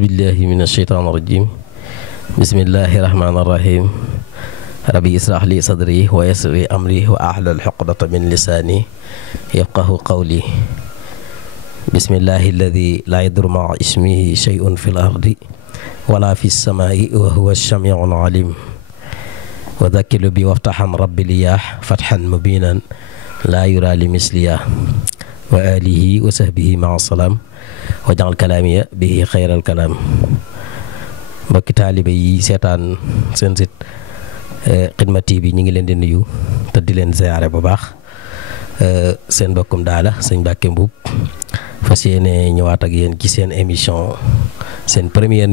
أعوذ بالله من الشيطان الرجيم بسم الله الرحمن الرحيم ربي اسرح لي صدري ويسر لي أمري وأحلل عقدة من لساني يفقه قولي بسم الله الذي لا يضر مع اسمه شيء في الأرض ولا في السماء وهو السميع العليم وذكر بي وافتحا ربي لياح فتحا مبينا لا يرى لمثليا وآله وصحبه مع السلام wajaxal kalaamiya bi xayral kalaam mbokki taalibe yi seetaan seen site Xidma TV ñi ngi leen di nuyu te di leen ziyaare bu baax seen mbokkum daala sëñ Mbàkke Mbuub fas yéene ñëwaat ak yéen ci seen émission seen première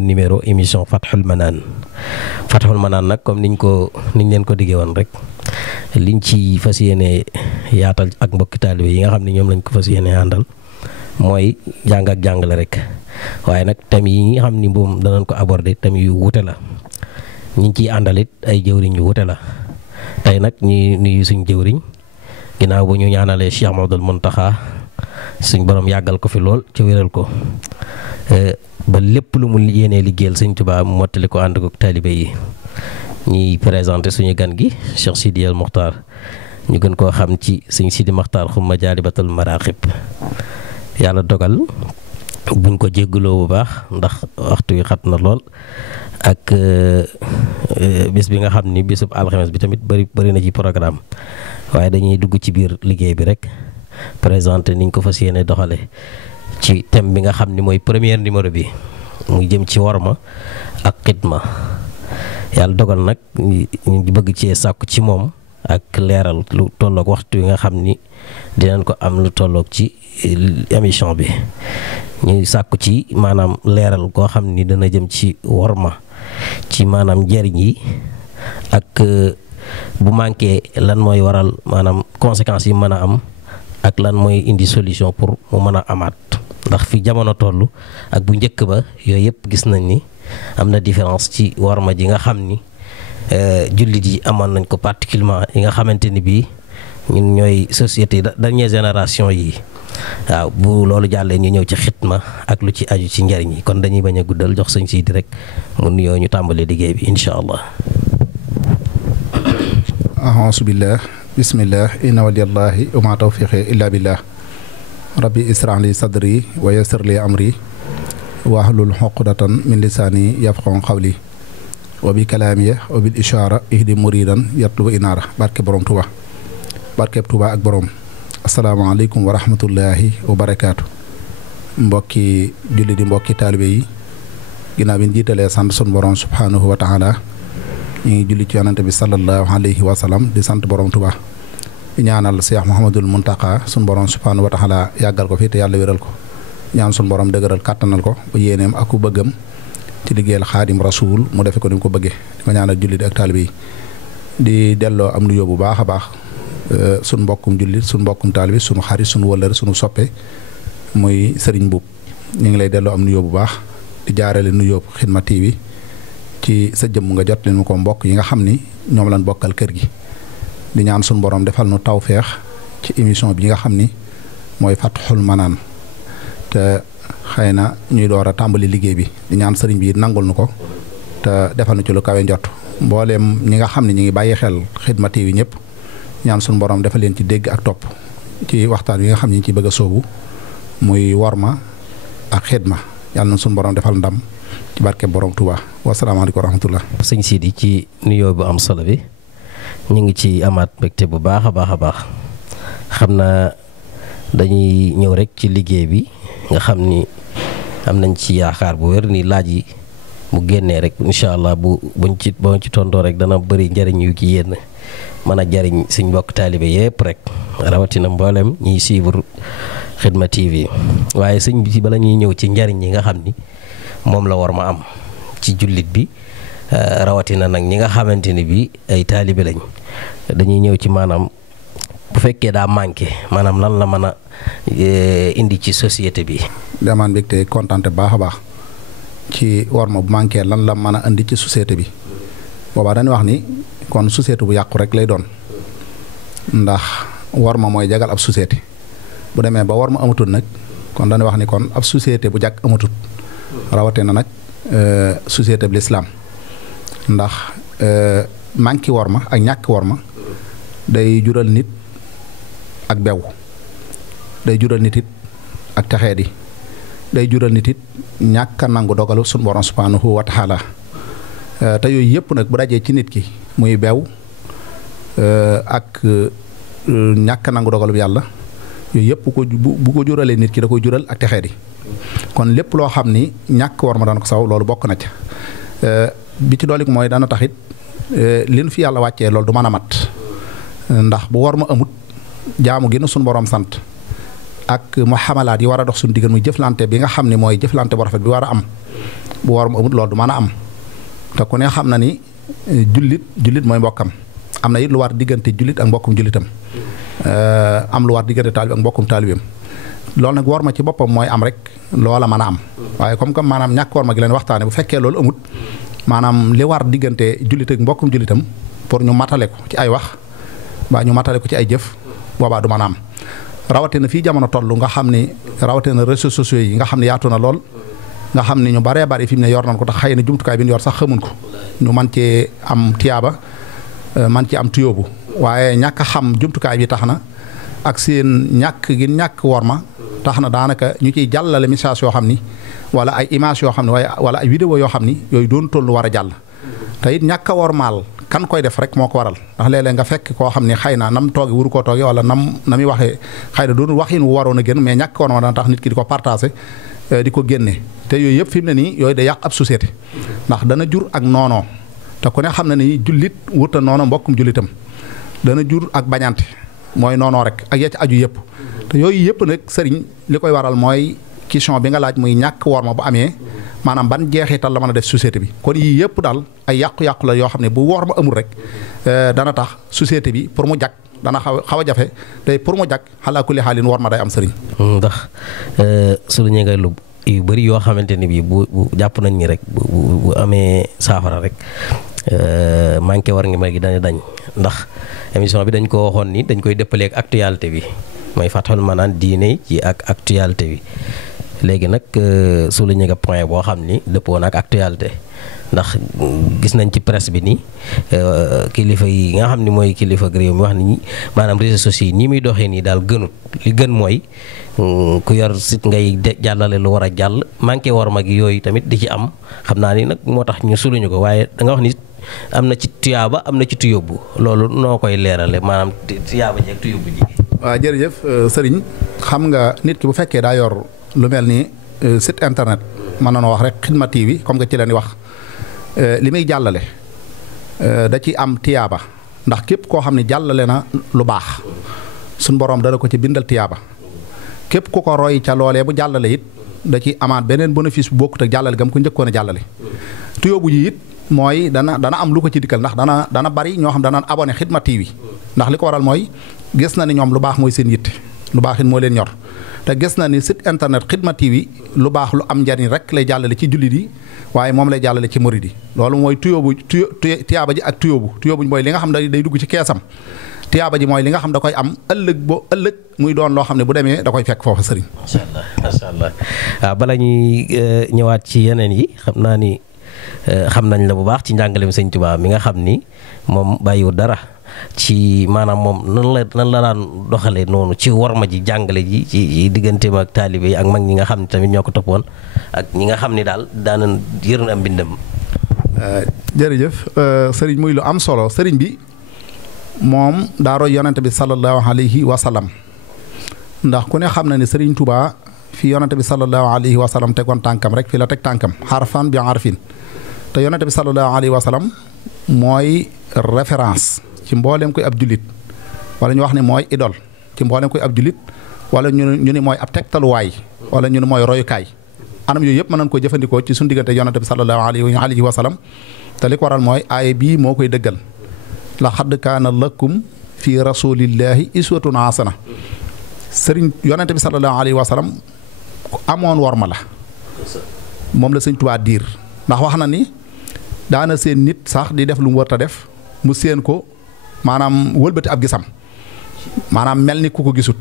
numéro émission Fathul Manaan nag comme niñ leen ko diggee woon rek liñ ci fas yéene yaatal ak mbokki taalibe yi nga xam ne ñoom lañ ko fas yéene àndal mooy jàng ak jàngale rek waaye nag thèmes yi nga xam ni moom danañ ko aborder thèmes yu wute la ñi ngi ciy àndalit ay jëwriñ yu wute la tey nag ñi nuyu suñ jëwriñ ginnaaw bu ñu ñaanalee Cheikh Mouhamadoul Mountakha suñ borom yàggal ko fi lool ci wéral ko ba lépp lu mu yéenee liggéeyal Sëñ Tuubaa mu mottali ko ànd ko taalibe yi ñuy présenté suñu gan gi Cheikh Sidi El Mokhtar ñu gën koo xam ci Sëñ Sidi Mokhtar xumma Jaalibatul Maraaxib yàlla dogal buñ ko jégguloo bu baax ndax waxtu wi xat na lool ak bis bi nga xam ni bisub alxames bi tamit bëri na ci programme waaye dañuy dugg ci biir liggéey bi rek présenté niñ ko fas yéene doxale ci thème bi nga xam ni mooy premier numéro bi muy jëm ci worma ak xidma yàlla dogal nag ñu bëgg cee sàkku ci moom ak leeral lu tolloog waxtu wi nga xam ni dinañ ko am lu tolloog ci émission bi ñuy sàkku ci maanaam leeral koo xam ni dana jëm ci worma ci maanaam njariñ yi ak bu manqué lan mooy waral maanaam conséquences yi mën a am ak lan mooy indi solution pour mu mën a amaat ndax fi jamono toll ak bu njëkk ba yooyu yëpp gis nañ ni am na différence ci worma ji nga xam ni jullit yi amoon nañ ko particulièrement yi nga xamante ni bii ñun ñooy société dernière génération yi waaw bu loolu jàllee ñu ñëw ci xitma ak lu ci aju ci njariñ yi kon dañuy bañ a guddal jox sëñ Sidi rek mu nuyoo ñu tàmbalee liggéey bi incha allah. ahousu billah bismillah inna waliyallahi wa ma tawfiqi illa billah rabbi israh li sadri wa yassir li amri wahlul uqdatan min lisani yafqahu qawli wa bi kalaamiya wa bil ishaara ihdi muridan yatlubu inaara barke borom Tuuba barkeb Tuuba ak borom asalaamaaleykum wa rahmatullahi wa barakaatu mbokki julli di mbokki taalibe yi ginnaaw bi ñu jiitalee sant sun borom subhaanahu wa taala ñu ngi julli ci yonante bi sallallahu alayhi wa sallam di sant borom Tuuba di ñaanal Cheikh Mouhamadoul Mountakha sun borom subhaanahu wa taala yàggal ko fi te yàlla wéral ko ñaan sun borom dëgëral kàttanal ko ba yéeneem ak ku bëggam ci liggéeyal xaadim rasul mu defe ko ni mu ko bëggee di ko ñaanal jullit ak taalibe yi di delloo am nuyoo bu baax a baax suñ mbokkum jullit suñ mbokkum taalibe suñu xarit suñu wëllër suñu soppe muy Serigne Mbuub ñu ngi lay delloo am nuyoo bu baax di jaarale nuyoo Xidma TV ci sa jëmm nga jot leen mu ko mbokk yi nga xam ni ñoom lañ bokkal kër gi di ñaan suñu borom defal nu tawfeex ci émission bi nga xam ni mooy Fathul Manaan te xëy na ñuy door a tàmbali liggéey bi di ñaan sëriñ bi nangul nu ko te defal nu ci lu kawe njot mbooleem ñi nga xam ne ñi ngi bàyyi xel Xidma TV ñëpp ñaan suñu borom defal leen ci dégg ak topp ci waxtaan wi nga xam ne ñi ci bëgg a soobu muy worma ak xidma yàlla na suñu borom defal ndam ci barke borom Touba wasalaamaaleykum wa rahmatullah. sëñ Sidi ci nuyoo bu am solo bi ñu ngi ci amaat mbégte bu baax a baax a baax xam naa dañuy ñëw rek ci liggéey bi nga xam ni am nañ ci yaakaar bu wér ni laaj yi mu génnee rek incha allah buñ ci tontoo rek dana bëri njëriñ yu ci yéen mën a jariñ suñ mbokk taalibe yëpp rek rawatina mboolem ñiy suivre Xidma TV waaye sëñ bi bala ñuy ñëw ci njariñ yi nga xam ni moom la war ma am ci jullit bi rawatina nag ñi nga xamante ni bi ay taalibe lañ dañuy ñëw ci maanaam bu fekkee daa manqué maanaam lan la mën a indi ci société bi. damaan mbégte kontante baax a baax ci war ma bu manqué lan la mën a indi ci société bi boobaa dañuy wax ni kon société bu yàqu rek lay doon ndax war ma mooy jagal ab société bu demee ba war ma amatul nag kon dañuy wax ni kon ab société bu jàkk amatul rawate na nag société bi l'islam ndax manki worma ak ñàkk worma day jural nit ak bew day jural nit it ak texeedi day jural nit it ñàkk a nangu dogalu sunu borom subhanahu wa taala te yooyu yëpp nag bu dajee ci nit ki muy bew ak ñàkk a nangu dogalu yàlla yooyu yëpp bu ko juralee nit ki da koy jural ak texeedi kon lépp loo xam ni ñàkk worma dana ko saw loolu bokk na ca bi ci doolik mooy dana taxit li nu fi yàlla wàccee loolu du mën a mat ndax bu worma amut jaamu gi nu sunu borom sant ak mu xamalaat yi war a dox suñu diggan muy jëflante bi nga xam ne mooy jëflante bu rafet bi war a am bu worma amut loolu du mën a am te ku ne xam na ni jullit mooy mbokkam am na it lu war diggante jullit ak mbokkum jullitam am lu war diggante taalib ak mbokkum taalibeem loolu nag worma ci boppam mooy am rek loola mën a am waaye comme maanaam ñàkk worma gi leen waxtaane bu fekkee loolu amut maanaam li war diggante jullit ak mbokkum jullitam pour ñu matale ko ci ay wax ba ñu matale ko ci ay jëf boobaa du mën a am rawatina fii jamono toll nga xam ni rawatina réseaux sociaux yi nga xam ne yaatu na lool nga xam ni ñu baree bari fi mu ne yor nañ ko tax xëy na jumtukaay bi ñu yor sax xamun ko ñu man cee am tiyaaba man ci am tuyóobu waaye ñàkk a xam jumtukaay bi tax na ak seen ñàkk worma tax na daanaka ñu ciy jàllale message yoo xam ni wala ay image yoo xam ne wala ay vidéo yoo xam ni yooyu doon toll war a jàll te it ñàkk a wormaal kan koy def rek moo ko waral ndax léeg-léeg nga fekk koo xam ne xëy na nam tooge wuru koo tooge wala na muy waxee xëy na doon waxin wu waroon a génn mais ñàkk worma dana tax nit ki di ko partagé di ko génne te yooyu yëpp fi mu ne nii yooyu day yàq ab société ndax dana jur ak noonoo te ku ne xam na ni jullit wuta noono mbokkum jullitam dana jur ak bañante mooy noonoo rek ak ya ci aju yëpp te yooyu yëpp nag sëriñ li koy waral mooy question bi nga laaj muy ñàkk worma bu amee maanaam ban jeexital la mën a def société bi kon yii yëpp daal ay yàqu-yàqu la yoo xam ne bu worma amul rek dana tax société bi pour mu jag dana xaw a jafe te pour mu jag xalaa kulli xaalin worma day am sëriñ. ndax su la ñu ngay lu yu bëri yoo xamante ni bii bu jàpp nañ ni rek bu amee saafara rek manqué war nga ma gi dana dañ ndax émission bi dañ ko waxoon ni dañ koy dëppaleeg actualité bi mooy fàttali maanaam diine ci ak actualité bi. léegi nag su la ñu nga point boo xam ni dëppoo na ak actualité ndax gis nañ ci presse bi ni kilifa yi nga xam ni mooy kilifa réew mi wax ni maanaam réseaux sociaux yi ni muy doxee nii daal gënut li gën mooy ku yor site ngay jàllale lu war a jàll manqué war mag yooyu tamit di ci am xam naa ni nag moo tax ñu suluñu ko waaye da nga wax ni am na ci tuyaaba am na ci tuyóbbu loolu noo koy leerale maanaam tuyaaba ji ak tuyóbbu ji. waaw jërëjëf sëriñ xam nga nit ki bu fekkee daa yor lu mel ni site internet mën na noo wax rek Xidma TV comme que ci leen di wax li muy jàllale da ci am tiyaaba ndax képp koo xam ne jàllale na lu baax suñ borom dana ko ci bindal tiyaaba képp ku ko roy ca loolee bu jàllale it da ci amaat beneen bénéfice bu bokkut ak jàllale gam ko njëkkoon a jàllale tuyóobu ji it mooy dana am lu ko ci dikkal ndax dana bari ñoo xam dana abonné Xidma TV ndax li ko waral mooy gis na ni ñoom lu baax mooy seen yitte lu baax it moo leen ñor te gis na ni site internet Xidma TV lu baax lu am njariñ rek lay jàllale ci jullit yi waaye moom lay jàllale ci murid yi loolu mooy tiyaaba ji ak tuyóobu mooy li nga xam day dugg ci keesam tiyaaba ji mooy li nga xam da koy am ëllëg muy doon loo xam ne bu demee da koy fekk foofa sëriñ. macha allah waaw bala ñuy ñëwaat ci yeneen yi xam naa ni xam nañ la bu baax ci njàngaleem Sëñ Tuubaa mi nga xam ni moom bàyyiwul dara. ci maanaam moom nan la daan doxalee noonu ci worma ji jàngale ji ci digganteem ak taalibe yi ak mag ñi nga xam ne tamit ñoo ko toppoon ak ñi nga xam ni daal daanan yërën am mbindam. jërëjëf sëriñ muy lu am solo sëriñ bi moom daa roy yonente bi sallallahu alayhi wa sallam ndax ku ne xam na ne sëriñ Touba fi yonente bi sallallahu alayhi wa sallam tegoon tànkam rek fi la teg tànkam xarfan bi arfin te yonente bi sallallahu alayhi wa sallam mooy référence ci mboolem koy ab jullit wala ñu wax ne mooy idole ci mboolem koy ab jullit wala ñu ni mooy ab tegtaluwaay wala ñu ni mooy royukaay anam yooyu yëpp mën nañ ko jëfandikoo ci suñu diggante yonante bi sallallahu alayhi wa sallam te li ko waral mooy aaya bii moo koy dëggal laqad kaana lakum fi rasulillahi iswatun hasana sëriñ yonante bi sallallahu alayhi wa sallam ku amoon worma la moom la Sëñ Tuubaa diir ndax wax na ni daana seen nit sax di def lu mu war ta def mu seen ko maanaam wëlbati ab gisam maanaam mel ni ku ko gisut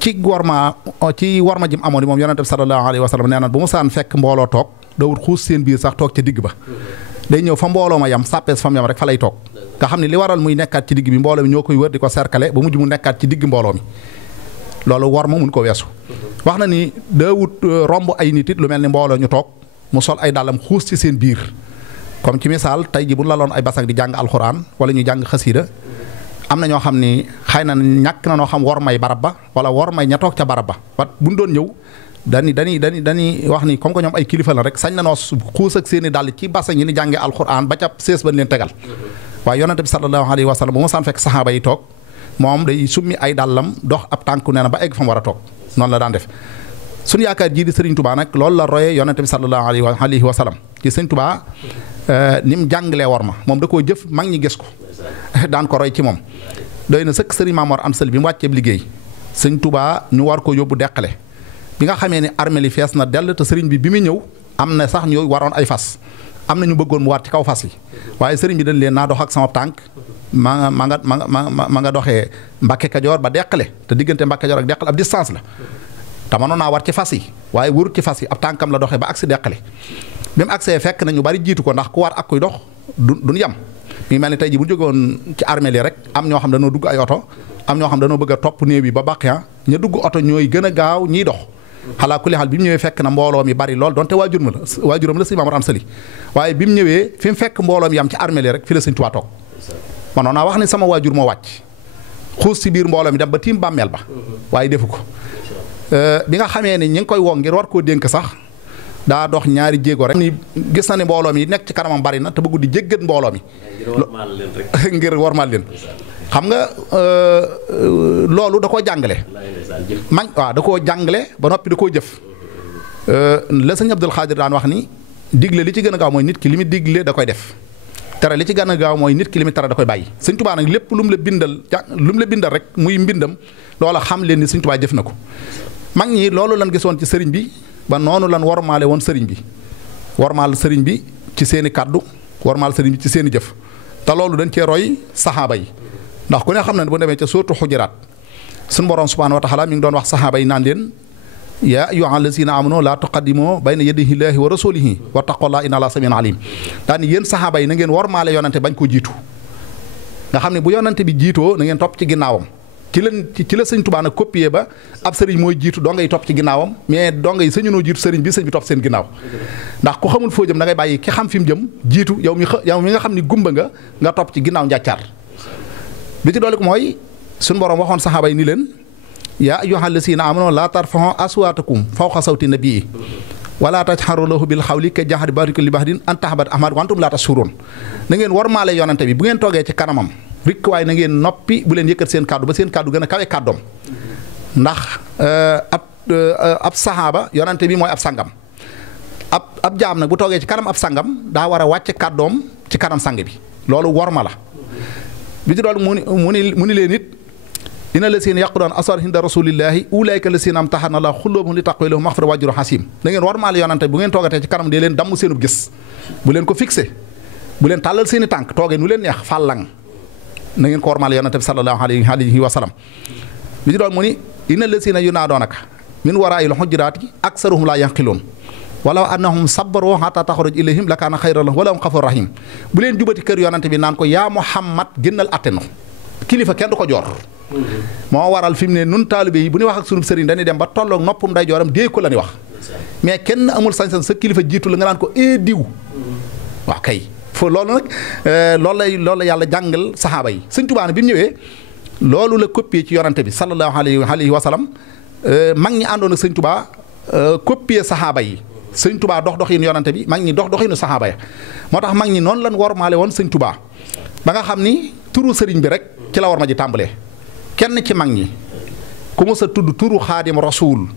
ci warma jim amoon moom yonente bi sallallahu alayhi wa sallam nee na bu mu saan fekk mbooloo toog dawut xuus seen biir sax toog ca digg ba day ñëw fa mbooloo ma yam sàppees fa mu yam rek fa lay toog nga xam ne li waral muy nekkaat ci digg bi mbooloo mi ñoo koy wër di ko cercler ba mujj mu nekkaat ci digg mbooloo mi loolu war ma mun ko weesu wax na ni daawut romb ay nit it lu mel ni mbooloo ñu toog mu sol ay dàllam xuus ci seen biir comme ci misaal tey ji bu laloon ay basang di jàng alxuraan wala ñu jàng xasiida am na ñoo xam ni xëy na ñàkk na noo xam war may barab ba wala war may ña toog ca barab ba wat buñ doon ñëw dañuy wax ni comme que ñoom ay kilifa la rek sañ na noo xuus ak seen i dàll ci basang yi ni jàngee alxuraan ba ca sées ba leen tegal waaye yonente bi sallallahu alayhi wa sallam bu ma saan fekk saxaaba yi toog moom day summi ay dàllam dox ab tànku nee na ba egg fa mu war a toog noonu la daan def suñu yaakaar jii di Sëriñ Tubaa nag loolu la royee yonente bi sallallahu alayhi wa sallam ci Sëriñ Tubaa ni mu jàngalee war ma moom da koo jëf mag ñi gis ko daan ko roy ci moom doy na sëkk Sëriñ Maamor Anta Sali bi mu wàcceeb liggéey Sëriñ Tubaa ñu war ko yóbbu deqale bi nga xamee ne armée li fees na dell te sëriñ bi muy ñëw am na sax ñu waroon ay fas am na ñu bëggoon mu war ci kaw fas yi waaye sëriñ bi dañ leen naa dox ak sama tànk ma nga doxee Mbàkke Kajoor ba deqale te diggante Mbàkke Kajoor ak deqale ab distance la te mënoon naa war ci fas yi waaye wërut ci fas yi ab tànkam la doxee ba agsi deqale bi mu agsee fekk na ñu bari jiitu ko ndax ku war ak kuy dox duñ yem mi mel ni tey ji bu jógoon ci armée li rek am ñoo xam dañoo dugg ay oto am ñoo xam dañoo bëgg a topp néew yi ba bàqiya ña dugg oto ñooy gën a gaaw ñiy dox xalaa kulli xaal bi mu ñëwee fekk na mbooloo mi bari lool donte waajuram la Sëriñ Maamor Anta Sali waaye bi mu ñëwee fi mu fekk mbooloo mi yam ci armée li rek fi la Sëriñ Tuubaa toog manoon naa wax ni sama waajur moo wàcc xuus ci biir mbooloo mi dem ba tiim bàmmeel ba waaye defu ko bi nga xamee ni ñi ngi koy woo ngir war koo dénk sax daa dox ñaari jéego rek ni gis na ni mbooloo mi nekk ci kanamam bari na te bëggu di jéggat mbooloo mi ngir warmaal leen xam nga loolu da koo jàngale waaw da koo jàngale ba noppi da koo jëf la sëñ Abdul Xaadir daan wax ni digle li ci gën a gaaw mooy nit ki li mu digle da koy def tere li ci gën a gaaw mooy nit ki li mu tere da koy bàyyi Sëñ Tuubaa nag lépp lu mu la bindal rek muy mbindam loola xam leen ni Sëñ Tuubaa jëf na ko mag ñi loolu lan gisoon ci sëriñ bi ba noonu lan wormaale woon sëriñ bi wormaal sëriñ bi ci seen i kàddu wormaal sëriñ bi ci seen i jëf te loolu dañ cee roy saxaaba yi ndax ku ne xam na ne bu demee ca suuratu Xujuraat suñu borom subhaanahu wa taala mi ngi doon wax saxaaba yi naan leen yaa ayyuhal lazina amanu laa tuqaddimu bayna yadayi llaahi wa rasuulihi wattaqullaaha inna llaaha samii'un aliim daal ni yéen saxaaba yi na ngeen wormaale yonante bañ ko jiitu nga xam ne bu yonante bi jiitoo na ngeen topp ci ginnaawam ci la Sëñ Tuubaa nag copier ba ab sëriñ mooy jiitu doo ngay topp ci ginnaawam mais doo ngay sëñunoo jiitu sëriñ bi sëñ bi topp seen ginnaaw ndax ku xamul foo jëm da ngay bàyyi ki xam fi mu jëm jiitu yow mi nga xam ni gumba nga topp ci ginnaaw njàccaar bi ci doole ko mooy suñu borom waxoon saxaaba yi ni leen yaa ayyuhal lazina amanu laa tarfa'u aswaatakum fawqa sawti nabii wala tajharu lahu bil xawli ka jahri ba'dikum li ba'din an tahbata a'maalukum wa antum laa tash'uruun na ngeen wormaale yonante bi bu ngeen toogee ci kanamam rikk waaye na ngeen noppi bu leen yëkkat seen kàddu ba seen kàddu gën a kawe kàddoom ndax ab saxaaba yonante bi mooy ab sangam ab jaam nag bu toogee ci kanam ab sangam daa war a wàcce kàddoom ci kanam sang bi loolu worma la bi ci doolu mu ni leen it inna lasina yaquloon aswar hinda rasulillahi ulaayka lasina amtahana la xulóobum li taqwa lahum maxfira wajru xasim da ngeen wormaale yonante bu ngeen toogatee ci kanam dee leen damm seenub gis bu leen ko fixé bu leen tàllal seen i tànk toogee nu leen neex fàllang na ngeen ko wormaale yonante bi sallallahu alayhi wa sallam bi ci dool mu ni inna lasina yunaadoonaka min waraa'il hujuraati aksaruhum laa yanqiloon walaw annahum sabaru hatta taxruj ilayhim la kaana xayran lahum wala hum xafur rahim bu leen jubati kër yonante bi naan ko yaa Muhammad génnal atteno kilifa kenn du ko joor moo waral fi mu ne nun taalibe yi bu ñuy wax ak sunu sëriñ dañuy dem ba tolloog noppum day jooram dee ko la ñuy wax mais kenn amul sañ-sañ sa kilifa jiitu la nga naan ko diw waaw kay fo loolu nag loolu la yàlla jàngal saxaaba yi Sëñ Tuubaa bi mu ñëwee loolu la copier ci yonante bi sallallahu alayhi wa sallam mag ñi àndoon ak Sëñ Tuubaa copier saxaaba yi Sëñ Tuubaa doxinu yonante bi mag ñi doxinu saxaaba ya moo tax mag ñi noonu lan wormaale woon Sëñ Tuubaa ba nga xam ni turu sëriñ bi rek ci la war ma ji tàmbalee kenn ci mag ñi ku mës a tudd turu xaadim rasuul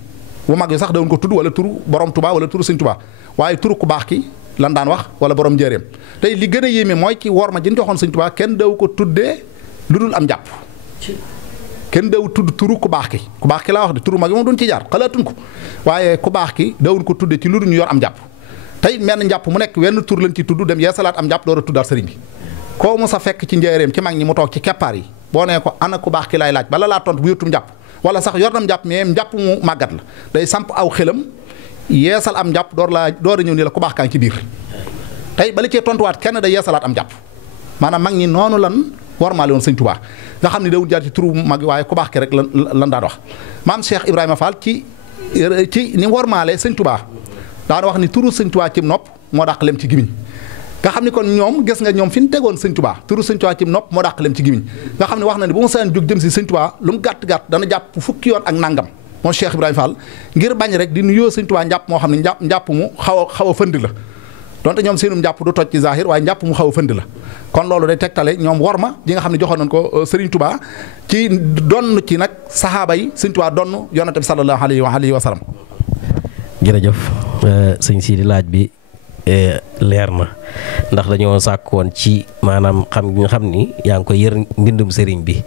bu mag yi sax dawun ko tudd wala turu borom Tuubaa wala turu Sëñ Tuubaa waaye turu ku baax ki lan daan wax wala borom njëreem tey li gën a yéeme mooy ci war ma ji ñu joxoon Sëñ Tuubaa kenn daw ko tuddee lu dul am njàpp kenn daw tudd turu ku baax ki laa wax de turu mag yi moom duñ ci jaar xalaatuñ ko waaye ku baax ki dawun ko tuddee ci lu dul ñu yor am njàpp tey menn njàpp mu nekk wenn tur lañ ci tudd dem yeesalaat am njàpp door a tuddaat sëriñ bi koo mu sa fekk ci njëreem ci mag ñi mu toog ci keppaar yi boo nee ko ana ku baax ki lay laaj bala laa tontu bu yottum njàpp wala sax yor nam njàpp mais njàpp mu màggat la day samp aw xelam yeesal am njàpp door a ñëw ni la ku baax kaa ngi ci biir tey bala cee tontuwaat kenn day yeesalaat am njàpp maanaam mag ñi noonu lan warmaale woon sëñ Tuubaa nga xam ne dawul jaar ci turu mag waaye ku baax ki rek lan daan wax maam Cheikh Ibrahima Fall ci ni warmaale sëñ Tuubaa daan wax ni turu sëñ Tuubaa ci nopp moo dàq lem ci gimiñ nga xam ne kon ñoom gis nga ñoom fi ñu tegoon sëñ Tuubaa turu sëñ Tuubaa ci nopp moo dàq lem ci gimiñ nga xam ne wax na ne bu ma saan jóg jëm si sëñ Tuubaa lu mu gàtt-gàtt dana jàpp fukki yoon ak nangam moom Cheikh Ibrahima Fall ngir bañ rek di nuyoo sëñ Tuubaa njàpp moo xam ne njàpp mu xaw a fënd la donte ñoom seenum njàpp du toj ci zahir waaye njàpp mu xaw a fënd la kon loolu day tegtale ñoom worma ji nga xam ne joxoon nañ ko Serigne Touba ci donn ci nag saxaaba yi Serigne Touba donn yonante bi sallallahu alayhi wa sallam. jërëjëf sëñ Sidi laaj bi leer na ndax dañoo sàkkoon ci maanaam xam ni yaa ngi koy yër mbindum sëriñ bi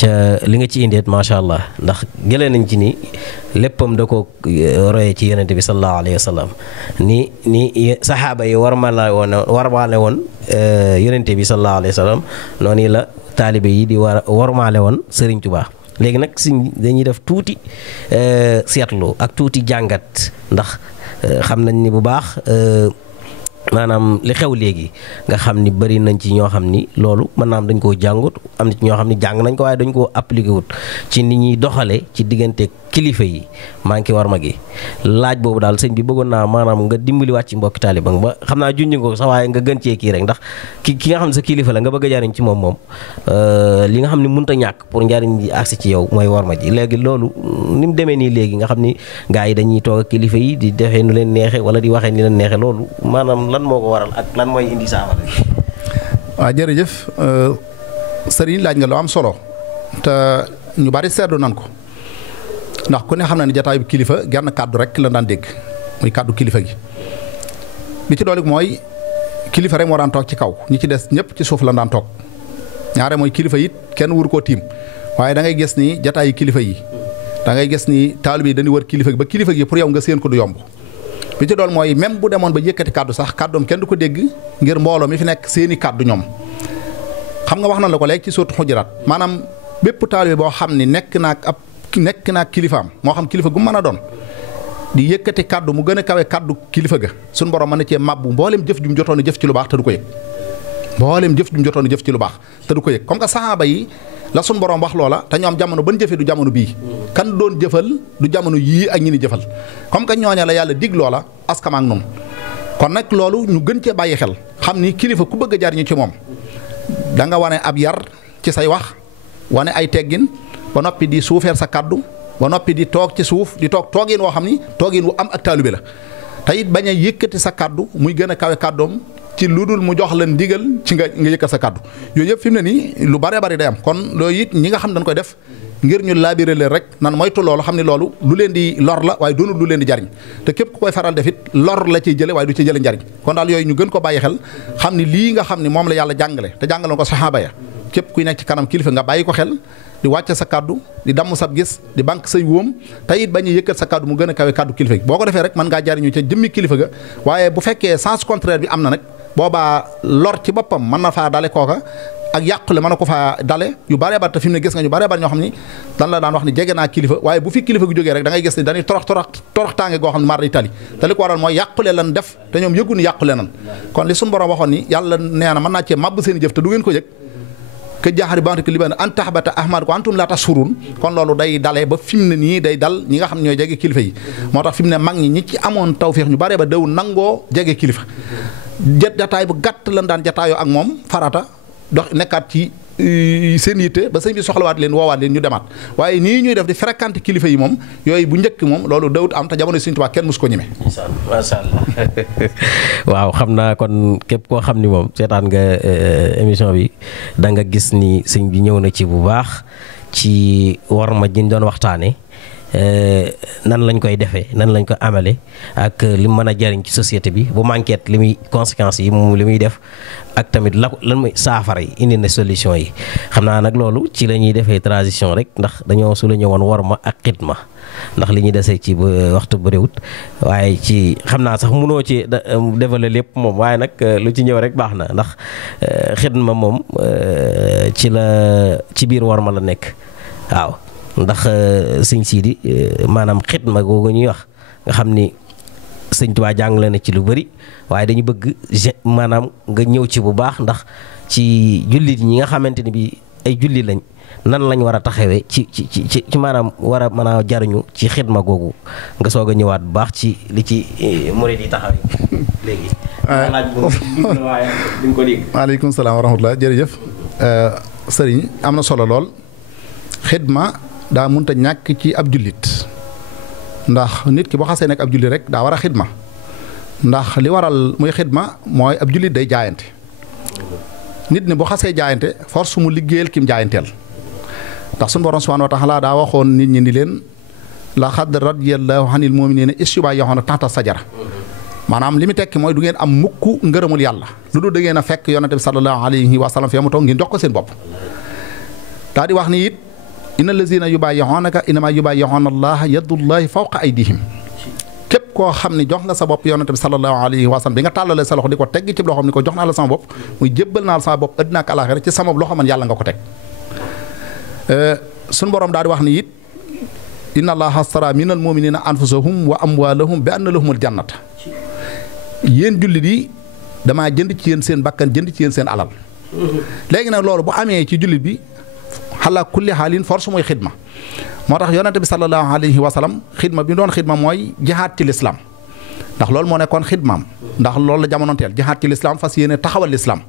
ca li nga ci indeet macha allah ndax gëlee nañ ci ni léppam da ko royee ci yonente bi sallallahu alayhi wa sallam ni saxaaba yi warmaale woon yonente bi sallallahu alayhi wa sallam noonu la taalibe yi di warmaale woon sëriñ Tuubaa léegi nag dañuy def tuuti seetlu ak tuuti jàngat ndax xam nañ ni bu baax maanaam li xew léegi nga xam ni bari nañ ci ñoo xam ni loolu mën naa am dañ koo jàngut am na ci ñoo xam ni jàng nañ ko waaye dañ koo appliqué wut ci ni ñuy doxale ci diggante kilifa yi manqué war ma gi laaj boobu daal sëñ bi bëggoon naa maanaam nga dimbali wàcc ci mbokki taaliba ba xam naa junj ko sax waaye nga gën cee kii rek ndax ki nga xam ne sa kilifa la nga bëgg a jariñ ci moom li nga xam ne mënut a ñàkk pour njariñ ji agsi ci yow mooy war ma ji léegi loolu ni mu demee nii léegi nga xam ni gars yi dañuy toog ak kilifa yi di defee nu leen neexe wala di waxee ni leen neexe loolu maanaam lan moo ko waral ak lan mooy indi saafara. waaw jërëjëf sëriñ laaj nga lu am solo te ñu bari seetlu nan ko ndax ku ne xam na ne jataayu kilifa genn kàddu rek la daan dégg muy kàddu kilifa gi bi ci doole mooy kilifa rek moo daan toog ci kaw ñi ci des ñëpp ci suuf la daan toog ñaare mooy kilifa it kenn wur koo tiim waaye da ngay gis ni jataayu kilifa yi da ngay gis ni taalibe yi dañuy wër kilifa gi ba kilifa gi pour yow nga séen ko du yomb. bi ci dool mooy même bu demoon ba yëkkati kàddu sax kàddoom kenn du ko dégg ngir mbooloo mi fi nekk seeni kàddu ñoom xam nga wax na la ko léegi ci sourate Hujurat maanaam bépp taalibe boo xam ni nekk naag kilifaam moo xam kilifa gu mën a doon di yëkkati kàddu mu gën a kawe kàddu kilifa ga suñu borom mën na cee mabbu mbooleem jëf ju mu jotoon a jëf ci lu baax te du ko yëg mbooleem jëf ju mu jotoon a jëf ci lu baax te du ko yëg comme que saxaaba yi la suñu borom wax loola te ñoom jamono ban jëfee du jamono bii kan doon jëfal du jamono yii ak ñi ni jëfal comme que ñooña la yàlla dig loola askama ak noonu kon nag loolu ñu gën cee bàyyi xel xam ni kilifa ku bëgg a jariñu ci moom da nga wane ab yar ci say wax wane ay teggin ba noppi di suufeer sa kaddu ba noppi di toog ci suuf di toogin woo xam ni toogin wu am ak taalibe la te it bañ a yëkkati sa kaddu muy gën a kawe kaddoom ci lu dul mu jox leen ndigal ci nga yëkkat sa kaddu yooyu yëpp fi mu ne nii lu bare bari day am kon loolu it ñi nga xam dañ koy def ngir ñu laabiré leen rek nan moytu loolu xam ne loolu lu leen di lor la waaye doonul lu leen di jariñ te képp ku koy faral def it lor la ciy jële waaye du ci jële njariñ kon daal yooyu ñu gën ko bàyyi xel xam ni lii nga xam ne moom la yàlla jàngale te jàngaloon ko saxaaba ya képp kuy nekk ci kanam kilifa nga bàyyi ko xel di wàcce sa kaddu di damm sab gis di banque say wóom te it bañ a yëkkat sa kaddu mu gën a kawe kaddu kilifa gi boo ko defee rek mën ngaa jariñu ca jëmmi kilifa ga waaye bu fekkee sens contraire bi am na nag boobaa lor ci boppam mën na faa dale kooka ak yàqule mën na ko faa dale yu bare bari te fi mu ne gis nga ñu bare bari ñoo xam ni dan la daan wax ni jege naa kilifa waaye bu fi kilifa gu jógee rek da ngay gis ni dañuy torox tànge goo xam ne mar day tali te li ko waral mooy yàqule lan def te ñoom yëgu ni yàqule nan kon li suñu borom waxoon ni yàlla nee na mën naa cee màbb seen i jëf te du ngeen ko yëg ke jaaxari bantik li ban an taxbata ahmad ko antum la tashurun kon loolu day dalee ba fi mu ne nii day dal ñi nga xam ne ñooy jege kilifa yi moo tax fi mu ne mag ñi ci amoon tawféex ñu bare ba daw nangoo jege kilifa jataay bu gàtt lan daan jataayoo ak moom farata dox nekkaat ci seen yitte ba sëñ bi soxlawaat leen woowaat leen ñu demaat waaye nii ñuy def di fréquenté kilifa yi moom yooyu bu njëkk moom loolu dawut am te jamono Sëñ Tuubaa kenn mus ko ñeme. macha allah waaw xam naa kon képp koo xam ni moom seetaan nga émission bi da nga gis ni sëñ bi ñëw na ci bu baax ci war ma jiñ doon waxtaane nan lañ koy defee nan lañ ko amale ak li mu mën a jariñ ci société bi bu manquet li muy conséquences yi moom li muy def ak tamit lan mooy saafara yi indi na solution yi xam naa nag loolu ci la ñuy defee transition rek ndax dañoo su la ñëwoon war ma ak xidma ndax li ñuy desee ci waxtu bëriwut waaye ci xam naa sax mënoo ci développer lépp moom waaye nag lu ci ñëw rek baax na ndax xidma moom ci biir war ma la nekk waaw ndax sëñ Sidi maanaam xidma googu ñuy wax nga xam ni sëñ Tuubaa jàngale na ci lu bari waaye dañu bëgg maanaam nga ñëw ci bu baax ndax ci jullit ñi nga xamante ni bi ay jullit lañ nan lañ war a taxawee ci maanaam war a mën a jariñu ci xidma googu nga soog a ñëwaat bu baax ci li ci murid yi taxawee léegi. laaj boobu waaye duñ ko dégg. waaleykum salaam wa rahmatulah jërëjëf sëriñ am na solo lool xidma daa mënta ñàkk ci ab jullit ndax nit ki boo xasee nekk ab jullit rek daa war a xidma ndax li waral muy xidma mooy ab jullit day jaayante nit ñi boo xasee jaayante force mu liggéeyal kim jaayanteel. ndax suñu borom subhanahu wa taala daa waxoon nit ñi ni leen laqad radiyallahu anil mu'minina is yubayyi'unaka tahta sajara maanaam li mu tekki mooy du ngeen am mukk ngërëmul yàlla lu dul da ngeen a fekk yonente bi sallallahu alayhi wa sallam fi mu toog ngeen jox ko seen bopp. daa di wax ni it inna lazina yubayyi'unaka innama yubayyi'una allaha yadullahi fawqa aydihim képp koo xam ne jox nga sa bopp yonente bi sallallahu alayhi wa sallam bi nga tàllalee sa loxo di ko tegg ci loxoom ni ko jox naa la sama bopp muy jébbal naa la sama bopp addina ak alaxira ci sama loxo man yàlla nga ko teg. suñ borom daal di wax ni it inna allaha astara minal muminina anfusahum wa amwalahum bi anna lahumul jannata yéen jullit yi damaa jënd ci yéen seen bakkan jënd ci yéen seen alal léegi nag loolu bu amee ci jullit bi xala kulli xaalin force mooy xidma moo tax yonente bi sallallahu alayhi wa sallam xidma bi doon xidma mooy jihaad ci lislaam ndax loolu moo nekkoon xidmaam ndax loolu la jamonoonteel jihaad ci lislaam fas yéene taxawal lislaam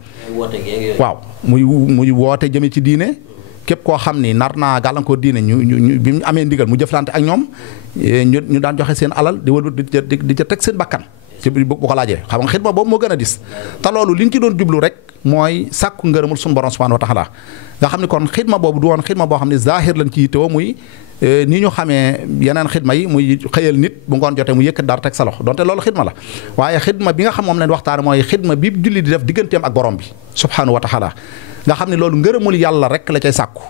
waaw muy woote jëme ci diine képp koo xam ni nar naa gàllankoor diine ñu bi mu amee ndigal mu jëflante ak ñoom ñu daan joxe seen alal di wël di ca teg seen bakkan ci bu ko laajee xam nga xidma boobu moo gën a dis te loolu li ñu ci doon jublu rek mooy sàkku ngërëmul suñu borom subhanahu wa taala nga xam ni kon xidma boobu du woon xidma boo xam ne zahir lañ ci yittewoo muy ni ñu xamee yeneen xidma yi muy xëyal nit bu ngoon jotee mu yëkkat dara teg sa loxo donte loolu xidma la waaye xidma bi nga xam moom leen waxtaane mooy xidma bi julli di def digganteem ak borom bi subhanahu wa taala nga xam ne loolu ngërëmul yàlla rek la cay sàkku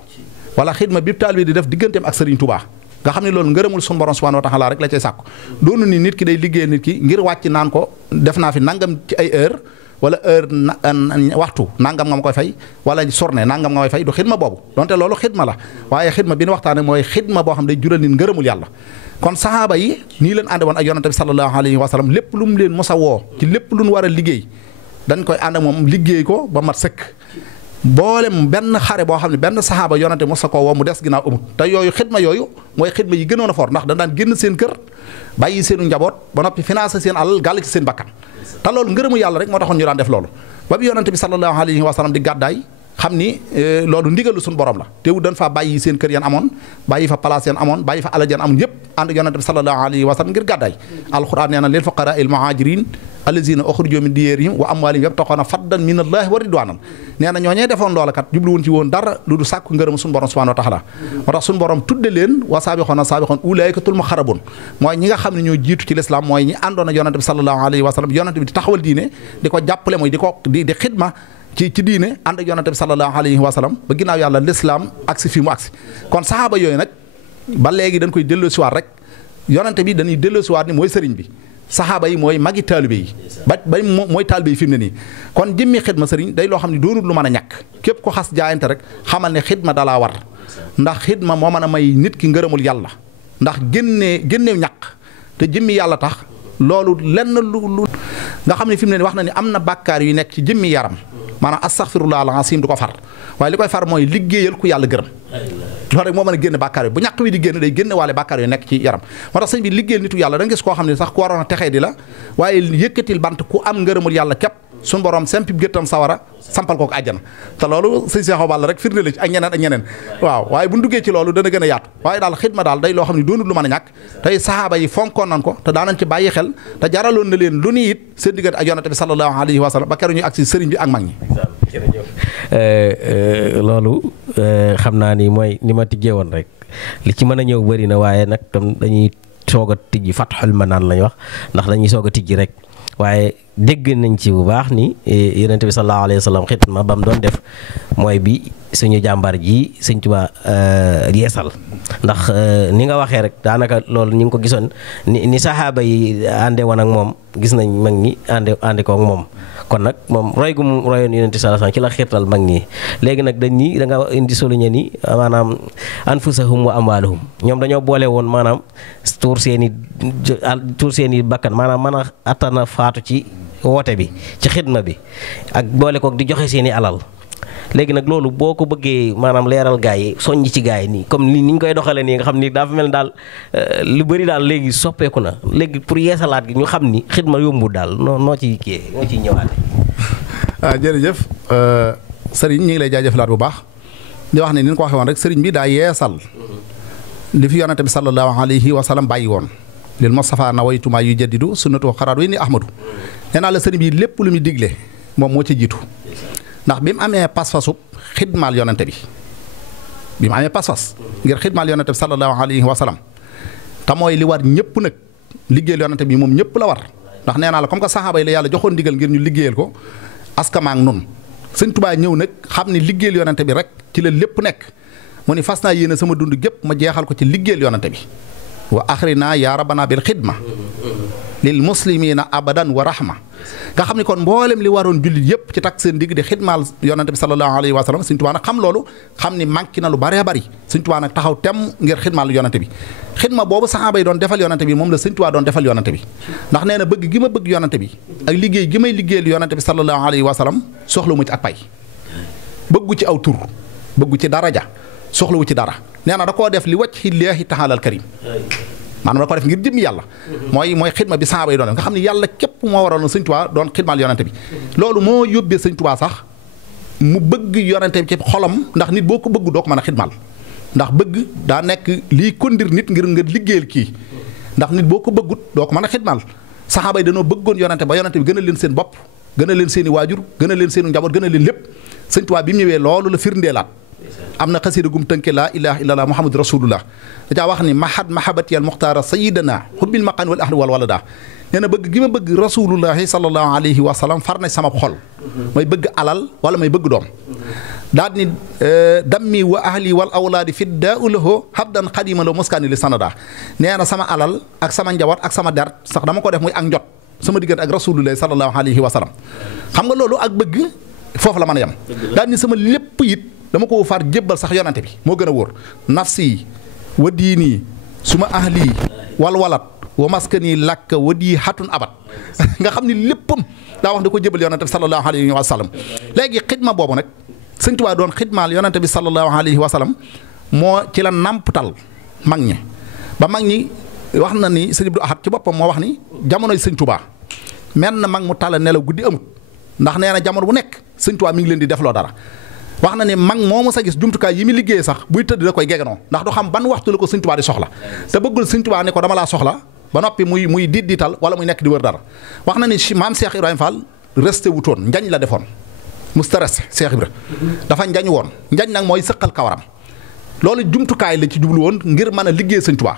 wala xidma bi taalibe di def digganteem ak Serigne Touba nga xam ne loolu ngërëmul sunu borom subhanahu wa taala rek la cay sàkku doonu ni nit ki day liggéey nit ki ngir wàcc naan ko def naa fi nangam ci ay heure wala heure waxtu nangam nga ma koy fay wala journée nangam nga may fay du xidma boobu donte loolu xidma la waaye xidma bi ñu waxtaane mooy xidma boo xam ne day jural nit ngërëmul yàlla kon sahaaba yi nii leen ànde woon ak yonante bi sallallahu alayhi wa sallam lépp lu mu leen mos a woo ci lépp lu ñu war a liggéey dañ koy ànd ak moom liggéey ko ba mat sëkk boolem benn xare boo xam ne benn saxaaba yonante mos a ko woo mu des ginnaaw amut te yooyu xidma yooyu mooy xidma yi gënoon a fort ndax dañ daan génn seen kër bàyyi seenu njaboot ba noppi financé seen alal gàll ci seen bakkan te loolu ngërëmu yàlla rek moo taxoon ñu daan def loolu ba bi yonante bi sallallahu alayhi wa sallam di gàddaay xam ni loolu ndigalu suñu borom la teewu dañ faa bàyyi seen kër yan amoon bàyyi fa place yan amoon bàyyi fa alal yan amoon yëpp ànd yonante bi sallallahu alayhi wa sallam ngir gàddaay alquran nee na lil fuqaraa il muhajirin allazina ukhrijoo min diyarihim wa amwalihim yabtaghuna fadlan min allahi wa ridwanan nee na ñooñee defoon loola kat jubluwun ci woon dara lu du sàkku ngërëm suñu borom subhanahu wa taala moo tax suñu borom tudde leen wa saabixoona saabixoon ulaa'ikatul muqarrabuun mooy ñi nga xam ne ñoo jiitu ci l'islam mooy ñi àndoon ak yonante bi sallallahu alayhi wa sallam yonante bi di taxawal diine di ko jàppale mooy di xidma ci diine ànd ak yonante bi sallallahu alayhi wa sallam ba ginnaaw yàlla l'islam agsi fii mu agsi kon sahaaba yooyu nag ba léegi dañ koy delloosiwaat rek yonante bi dañuy delloosiwaat ni mooy sëriñ bi saxaaba yi mooy magi taalibe yi ba mooy taalibe yi fi mu ne nii kon jëmmi xidma sëriñ day loo xam ne doonul lu mën a ñàkk képp ko xas jaayante rek xamal ne xidma dalaa war ndax xidma moo mën a may nit ki ngërëmul yàlla ndax génneew ñàkk te jëmmi yàlla tax loolu lenn lu nga xam ne fi mu ne nii wax na ni am na bàkkaar yu nekk ci jëmmi yaram maanaam astaghfirullah al-azim du ko far waaye li koy far mooy liggéeyal ku yàlla gërëm loolu rek moo mën a génne bàkkaar yi bu ñàkk wi di génn day génne waale bàkkaar yu nekk ci yaram moo tax sëñ bi liggéeyal nitu yàlla da nga gis koo xam ne sax ku waroon a texee di la waaye yëkkatil bant ku am ngërëmul yàlla képp suñu borom sempi géttam sawara sampal ko àjjana te loolu sëñ Seexu Balla rek firnde la ci ak ñeneen waaw waaye bu ñu duggee ci loolu dana gën a yaatu waaye daal xidma daal day loo xam ne doonul lu mën a ñàkk tey sahaaba yi fonkoon nañ ko te daanañ ci bàyyi xel te jaraloon na leen lu ni it seen diggante ak yonante bi sallallahu alayhi wa sallam ba keroog ñuy agsi sëriñ bi ak mag ñi loolu xam naa ni mooy ni ma tijjee woon rek li ci mën a ñëw bëri na waaye nag tam dañuy soog a tijji Fathul Manaan lañ wax ndax dañuy soog a tijji rek waaye dégg nañ ci bu baax ni yonent bi sallallahu alayhi wa sallam xidma ba mu doon def mooy bi suñu jàmbaar ji sëñ Tuubaa yeesal ndax ni nga waxee rek daanaka loolu ñu ngi ko gisoon ni saxaaba yi ànde woon ak moom gis nañ mag ñi ànde ko ak moom kon nag moom roy gu mu royoon Yonent sallallahu alayhi wasallam ci la xiirtal mag ñi léegi nag dañ ni da nga indi souligné ni maanaam anfusahum wa amwaaluhum ñoom dañoo boole woon maanaam tuur seen i bakkan maanaam mën a attana faatu ci woote bi ci xidma bi ak boole kook di joxe seen i alal léegi nag loolu boo ko bëggee maanaam leeral gaa yi soññ ci gaa yi nii comme ni ñu koy doxalee nii nga xam ni dafa mel daal lu bëri daal léegi soppeeku na léegi pour yeesalaat gi ñu xam ni xidma yombul daal noo ciy ñëwaate. jërëjëf sëriñ ñu ngi lay jaajëfalaat bu baax di wax ne ni ñu ko waxee woon rek sëriñ bi daa yeesal li fi yonante bi sallallahu alayhi wa sallam bàyyi woon lil Mustafa nawaytumaa yu jaddidu sunnatu xaraat wi ni ahmadu nee naa la sëriñ bi lépp lu muy digle moom moo ci jiitu ndax bi mu amee pas-pasub xidmaal yonante bi mu amee pas-pas ngir xidmaal yonante bi sallallahu alayhi wa sallam te mooy li war ñëpp nag liggéeyal yonante bi moom ñëpp la war ndax nee naa la comme que saxaaba yi la yàlla joxoon ndigal ngir ñu liggéeyal ko askamaak nun sëñ Tuubaa ñëw nag xam ni liggéeyal yonante bi rek ci la lépp nekk mu ni fas naa yéene sama dund gépp ma jeexal ko ci liggéeyal yonante bi wa axrina yaa rabbana bil xidma lil muslimina abadan wa rahma nga xam ni kon mboolem li waroon jullit yëpp ci takk seen digg di xidmaal yonante bi sallallahu alayhi wa sallam sëñ Tuubaa nag xam loolu xam ni manqué na lu bëree bëri sëñ Tuubaa nag taxaw tem ngir xidmaal yonante bi xidma boobu saxaaba yi doon defal yonante bi moom la sëñ Tuubaa doon defal yonante bi ndax nee na bëgg gi ma bëgg yonante bi ak liggéey gi may liggéeyal yonante bi sallallahu alayhi wa sallam soxla mu ci ak pay bëggu ci aw tur bëggu ci daraja soxlawu ci dara nee na da koo def li wajhi llaahi ta'aalal karim maanaam da ko def ngir jëmmi yàlla mooy xidma bi saxaaba yi doon def nga xam ne yàlla képp moo waroon sëñ Tuubaa doon xidmaal yonante bi loolu moo yóbbee sëñ Tuubaa sax mu bëgg yonante bi ci xolam ndax nit boo ko bëgg doo ko mën a xidmaal ndax bëgg daa nekk liy kondir nit ngir nga liggéeyal kii ndax nit boo ko bëggut doo ko mën a xidmaal saxaaba yi dañoo bëggoon yonante ba yonante bi gën a leen seen bopp gën a leen seen i waajur gën a leen seen njaboot gën a leen lépp sëñ Tuubaa bi mu ñëwee loolu la firndeelaat am na xasida gum tënke laa ilaha illallah muhammadu rasulullah da caa wax ni mahad mahabati al muxtaara sayidana xubbil maqaan wal ahli wal walada nee na bëgg gi ma bëgg rasulullahi sallallahu alayhi wa sallam far na sama xol may bëgg alal wala may bëgg doom daal ni dammi wa ahli wal awlaadi fiddaau lahu habdan xadima la muskaani li sanada nee na sama alal ak sama njaboot ak sama der sax dama ko def muy ak njot sama diggante ak rasulullahi sallallahu alayhi wa sallam xam nga loolu ak bëgg foofu la mën a yem daal ni sama lépp it dama ko far jébbal sax yonante bi moo gën a wóor nafsi wa diini suma ahli wal walat wa maskani lakka wa di hatun abat nga xam ni léppam daa wax da ko jébbal yonante bi sallallahu alayhi wa sallam léegi xidma boobu nag sëñ Tuubaa doon xidmaal yonante bi sallallahu alayhi wa sallam moo ci la namptal mag ñi ba mag ñi wax na ni sëñ Abdou Ahad ci boppam moo wax ni jamonoy sëñ Tuubaa men na mag mu tala nelaw guddi amut ndax nee na jamono bu nekk sëñ Tuubaa mi ngi leen di defloo dara wax na ne mag moomu sa gis jumtukaay yi muy liggéey sax buy tëdd da koy gegenoo ndax du xam ban waxtu la ko sëñ Tuubaa di soxla te bëggul sëñ Tuubaa ne ko dama laa soxla ba noppi muy diital wala muy nekk di wër dara wax na ni maam Cheikh Ibrahima Fall resté wutoon njañ la defoon musta resté Cheikh Ibra dafa njañ woon njañ nag mooy sëqal kawaram loolu jumtukaay la ci jublu woon ngir mën a liggéey sëñ Tuubaa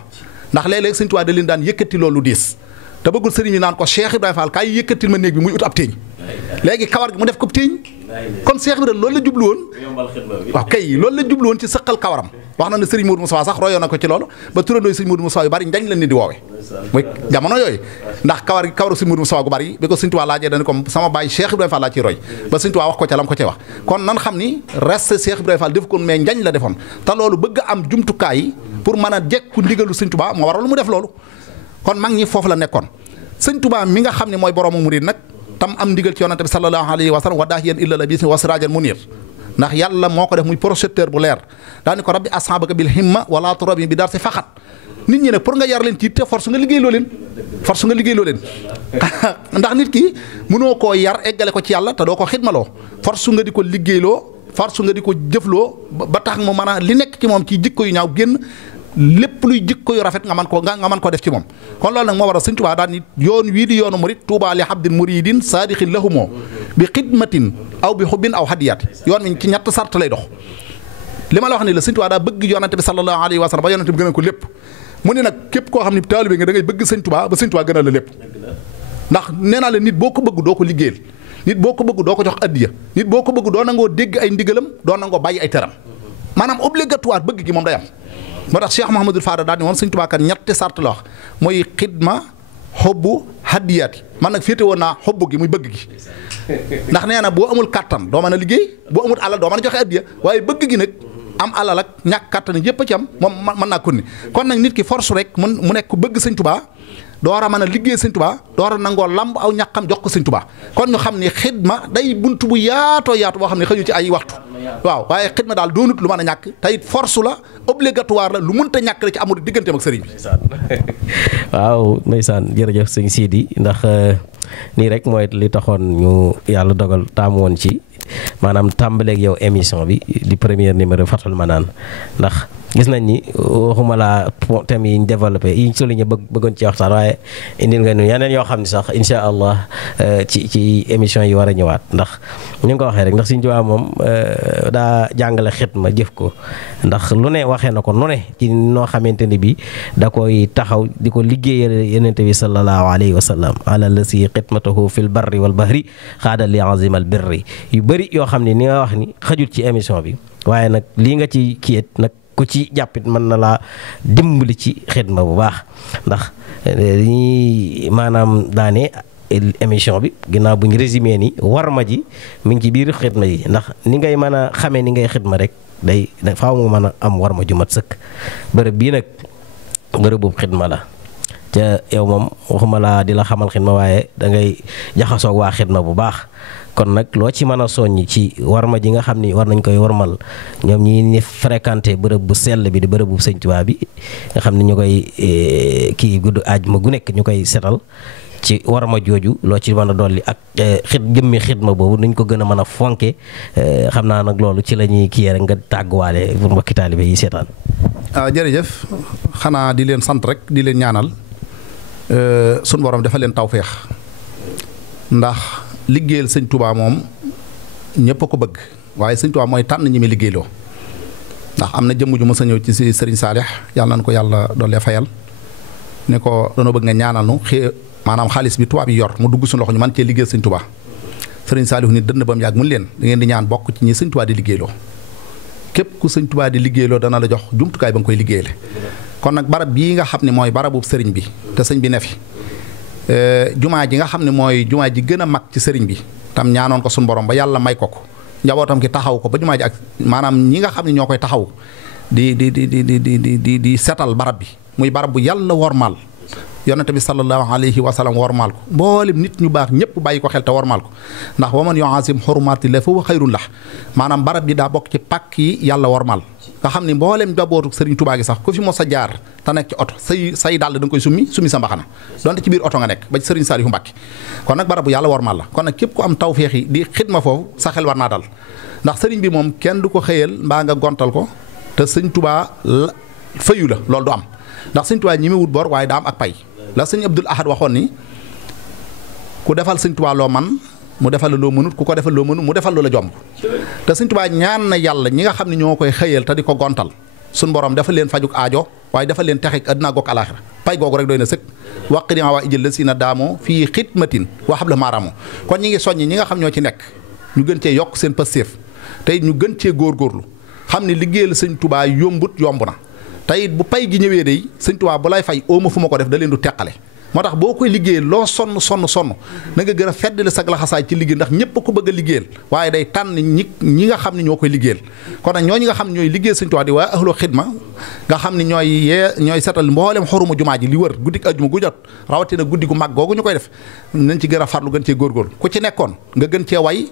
ndax léeg-léeg sëñ Tuubaa da leen daan yëkkati loolu diis te bëggul sëriñ bi naan ko Cheikh Ibrahima Fall kaay yëkkatil ma néeg bi muy ut ab téeñ léegi kawar gi mu def ko téeñ kon Cheikh Ibrahima loolu la jublu woon waaw kay loolu la jublu woon ci sëqal kawaram wax na ne sëriñ Modou Moussa sax royoon na ko ci loolu ba turandooy sëriñ Modou Moussa yu bari njañ la ni di woowe muy jamono yooyu ndax kawaru sëriñ Modou Moussa gu bari bi ko sëriñ Tuubaa laajee dañu ko sama baay Cheikh Ibrahima Fall laa ciy roy ba sëriñ Tuubaa wax ko ca lam ko ci wax kon nan xam ni reste Cheikh Ibrahima Fall def ko mais njañ la defoon te loolu bëgg am jumtukaay pour mën a jekku ndigalu sëriñ Tuubaa moo waral mu def loolu kon mag ñi foofu la nekkoon sëriñ Tuubaa mi nga xam ne mooy boroomu murid nag tam am ndigal ci yonante bi sallallahu alayhi wa sallam wa daahiyan illa la bismi wa siraajan munir ndax yàlla moo ko def muy projecteur bu leer daa ni ko rabbi ashabaka bil himma wala turabi bi dar si faxat nit ñi nag pour nga yar leen ci te force nga liggéey loo leen ndax nit ki mënoo koo yar eggale ko ci yàlla te doo ko xidmaloo force nga di ko liggéeyloo force nga di ko jëfloo ba tax mu mën a li nekk ci moom ci jikko yu ñaaw génn lépp luy jikko yu rafet nga mën koo def ci moom kon loolu nag moo waral sëñ Tuubaa daan ni yoon wii di yoonu murit tuubaa li habdin muridin saadixin lahumoo bi xidmatin aw bi xubbin aw hadiyaati yoon mi ci ñett sart lay dox li ma la wax ni la sëñ Tuubaa daa bëgg yonante bi sallallahu alayhi wa sallam ba yonante bi gënal ko lépp mu ne nag képp koo xam ne taalibe nga da ngay bëgg sëñ Tuubaa ba sëñ Tuubaa gënal la lépp ndax nee naa la nit boo ko bëgg doo ko liggéeyal nit boo ko bëgg doo ko jox addiya nit boo ko bëgg doo nangoo dégg ay ndigalam doo nangoo bàyyi ay teram maanaam obligatoire bëgg gi moom day am moo tax Cheikh Mouhamadul Fadal daal ni woon Sëñ Tuubaa kat ñetti sart la wax mooy xidma xobbu hadiyaati man nag féete woon naa xobbu gi muy bëgg gi ndax nee na boo amul kàttan doo mën a liggéey boo amul alal doo mën a joxe addiya waaye bëgg gi nag am alal ak ñàkk kàttan yëpp a ci am moom mën naa kon nag nit ki force rek mu nekk ku bëgg Sëñ Tuubaa door a mën a liggéey Sëñ Tuubaa door a nangoo lamb aw ñàkkam jox ko Sëñ Tuubaa kon ñu xam ni xidma day buntu bu yaatoo yaatu boo xam ne xëyu ci ay waxtu waaw waaye xidma daal doonut lu mën a ñàkk tey force la obligatoire la lu mënta ñàkk la ci amul digganteem ak sëriñ bi. waaw ndeysaan jërëjëf sëñ Sidi ndax nii rek mooy li taxoon ñu yàlla dogal taamu woon ci maanaam tàmbaleeg yow émission bi di premier numéro Fathul Manaan ndax gis nañ ni waxuma laa thèmes yi ñu développé yi ñu souligné bëggoon ci waxtaan waaye indil nga ñu yeneen yoo xam ne sax incha allah ci émission yi war a ñëwaat ndax ñu ngi ko waxee rek ndax Sëñ Tuubaa moom daa jàngale xidma jëf ko ndax lu ne waxee na ko nu ne ci noo xamante ni bi da koy taxaw di ko liggéeyal Yonent bi sallallahu alayhi wa sallam ala lasi xidmatahu fil barri wal bahri xaada li azimal birri yu bëri yoo xam ne ni nga wax ni xajut ci émission bi waaye nag lii nga ci kiyet nag ku ci jàppit mën na laa dimbali ci xidma bu baax ndax ñi maanaam daane émission bi ginnaaw bu ñu résumé ni war ma ji mi ngi ci biir xidma yi ndax ni ngay mën a xamee ni ngay xidma rek day faaw nga mën a am war ma ju mat sëkk bërëb bii nag bërëbu xidma la te yow moom waxuma laa di la xamal xidma waaye da ngay jaxasoog waa xidma bu baax kon nag loo ci mën a soññ ci warma ji nga xam ni war nañ koy warmal ñoom ñi ni fréquenté bërëb bu sell bi di bërëb bu Sëñ Tuubaa bi nga xam ne ñu koy kii gudd àjjuma gu nekk ñu koy setal ci warma jooju loo ci mën a dolli ak jëmmi xidma boobu nuñ ko gën a mën a fonke xam naa nag loolu ci la ñuy kiyee rek nga tàgguwaale pour mbokki taalibe yi seetaan. jërëjëf xanaa di leen sant rek di leen ñaanal sunu borom dafa leen tawféex ndax liggéeyal Sëñ Tuubaa moom ñëpp a ko bëgg waaye Sëñ Tuubaa mooy tànn ñi muy liggéeyloo ndax am na jëmm ju mës a ñëw ci si Sëriñ Saalix yàlla na ko yàlla doole fayal ne ko danoo bëgg nga ñaanal nu maanaam xaalis bi tubaab yi yor mu dugg suñu loxo ñu man cee liggéeyal Sëñ Tuubaa Sëriñ Saalix ni dënn ba mu yàgg mun leen da ngeen di ñaan bokk ci ñi Sëñ Tuubaa di liggéeyloo képp ku Sëñ Tuubaa di liggéeyloo dana la jox jumtukaay ba nga koy liggéeyale kon nag barab bii nga xam ne mooy barabu sëriñ bi te sëñ bi ne fi jumaa ji nga xam ne mooy jumaa ji gën a mag ci sëriñ bi tam ñaanoon ko suñu borom ba yàlla may ko njabootam ki taxaw ko ba jumaa ji ak maanaam ñi nga xam ne ñoo koy taxaw di setal barab bi muy barab bu yàlla wormaal yonente bi sallallahu alayhi wa sallam wormaal ko mboolem nit ñu baax ñëpp bàyyi ko xel te wormaal ko ndax waman yu'azzim hurumaatillahi fa huwa xayrun lah maanaam barab bi daa bokk ci pàkk yi yàlla wormaal nga xam ni mboolem jabootu Sëriñ Tuubaa gi sax ku fi mos a jaar te nekk ci oto say dàll da nga koy summi sa mbaxana donte ci biir oto nga nekk ba ci Sëriñ Saalihu Mbàkke kon nag barab bu yàlla wormaal la kon nag képp ku am tawféex yi di xidma foofu sa xel war naa dal ndax sëriñ bi moom kenn du ko xëyal mbaa nga gontal ko te Sëriñ Tuubaa fayu la loolu du am ndax Sëriñ Tuubaa ñi muy wut bor waaye daa am ak pay la sëñ Abdul Ahad waxoon ni ku defal Sëñ Tuubaa loo man mu defal la loo mënut ku ko defal loo mënut mu defal loo la jomb te Sëñ Tuubaa ñaan na yàlla ñi nga xam ne ñoo koy xëyal te di ko gontal suñ borom defal leen fajuk aajo waaye defal leen texek àddina goog alaaxira pay googu rek doy na sëkk waqi waa ijël la si na daamoo fii xidmatin wa habla maaraamoo kon ñi ngi soññi ñi nga xam ñoo ci nekk ñu gën cee yokk seen pastéef tey ñu gën cee góorgóorlu xam ne liggéeyal Sëñ Tuubaa yombut yomb na tey bu pay gi ñëwee day Sëñ Tuubaa bu lay fay ooma fu ma ko def da leen du teqale moo tax boo koy liggéeyal loo sonn na nga gën a feddali sag laxasaay ci liggéey ndax ñëpp ko bëgg a liggéeyal waaye day tànn ñi nga xam ne ñoo koy liggéeyal kon nag ñooñu nga xam ne ñooy liggéeyal Sëñ Tuubaa di waa ahlu xidma nga xam ne ñooy setal mboolem xoruma jumaa ji li wër guddik ajjuma gu jot rawatina guddi gu mag googu ñu koy def nañ ci gën a farlu gën cee góorgóorlu ku ci nekkoon nga gën cee way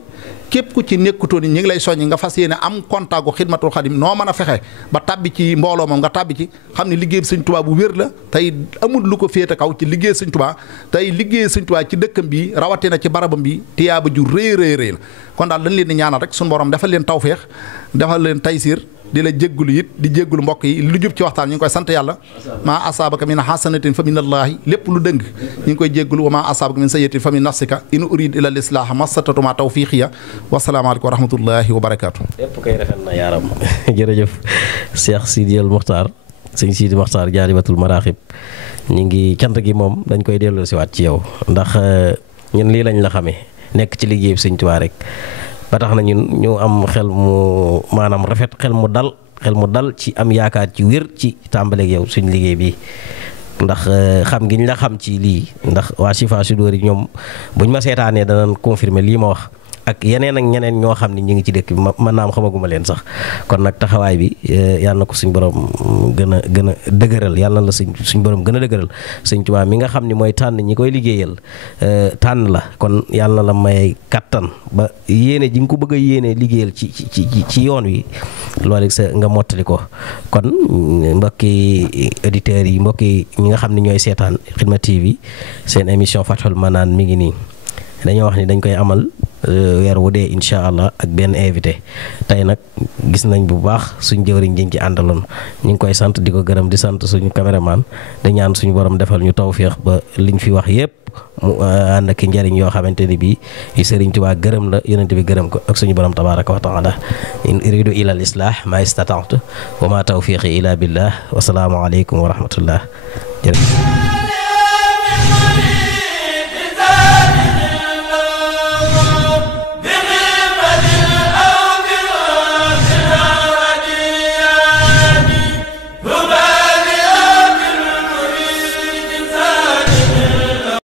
képp ku ci nekkutoon ñi ngi lay soññi nga fas yéene am contact gu xidmatul xadim noo mën a fexe ba tabbi ci mbooloo moom nga tabbi ci xam ne liggéey Sëñ Tuubaa bu wér la tey amul lu ko féete kaw ci liggéey Sëñ Tuubaa tey liggéey Sëñ Tuubaa ci dëkkam bi rawatina ci barabam bi tiyaaba ju rëy la kon daal dañ leen di ñaanal rek suñu borom defal leen tawféex defal leen taysiir di la jéggulu it di jéggulu mbokk yi lu jub ci waxtaan ñu ngi koy sant yàlla maa asaabaka min hasanatin fa min allaahi lépp lu dëng ñu ngi koy jéggulu wa maa asaabaka min sayyi'atin fa min nafsika in urid ila al-islaah mastata'tu ma tawfiiqiya wa salaamu aleykum wa rahmatullahi wa barakaatu lépp koy rafet na yaaram jërëjëf Cheikh Sidi El Mokhtar sëñ Sidi Mokhtar Jaalibatul Maraaxib ñu ngi cant gi moom dañ koy delloo si waat ci yow ndax ñun lii lañ la xamee nekk ci liggéey Sëñ Tuubaa rek ba tax na ñun ñu am xel mu maanaam rafet xel mu dal ci am yaakaar ci wér ci tàmbaleeg yow suñ liggéey bi ndax xam gi ñu la xam ci lii ndax waa Chifa Soudour yi ñoom buñ ma seetaanee danañ confirmer lii ma wax ak yeneen ak ñeneen ñoo xam ne ñu ngi ci dëkk bi mën naa am xamaguma leen sax kon nag taxawaay bi yàlla na ko suñ borom gën a dëgëral yàlla na la suñ borom gën a dëgëral Sëñ Tuubaa mi nga xam ne mooy tànn ñi koy liggéeyal tànn la kon yàlla na la may kattan ba yéene ji nga ko bëgg a yéene liggéeyal ci yoon wi loolu sa nga mottali ko kon mbokki auditeurs yi mbokki ñi nga xam ne ñooy seetaan Xidma TV seen émission Fathul Manaan mi ngi nii dañoo wax ni dañ koy amal weer wu dee incha allah ak benn invité tey nag gis nañ bu baax suñ jëwriñ jiñ ci àndaloon ñu ngi koy sant di ko gërëm di sant suñu caméraman di ñaan suñu borom defal ñu tawféex ba liñ fi wax yépp mu ànd ak njariñ yoo xamante ni bii yu Sëriñ Tuubaa gërëm la yonent bi gërëm ko ak suñu borom tabaraka wa taala in uridu ila al islah ma istata'tu wa ma tawfiqi ila billah wa salaamu aleykum wa rahmatullah jërëjëf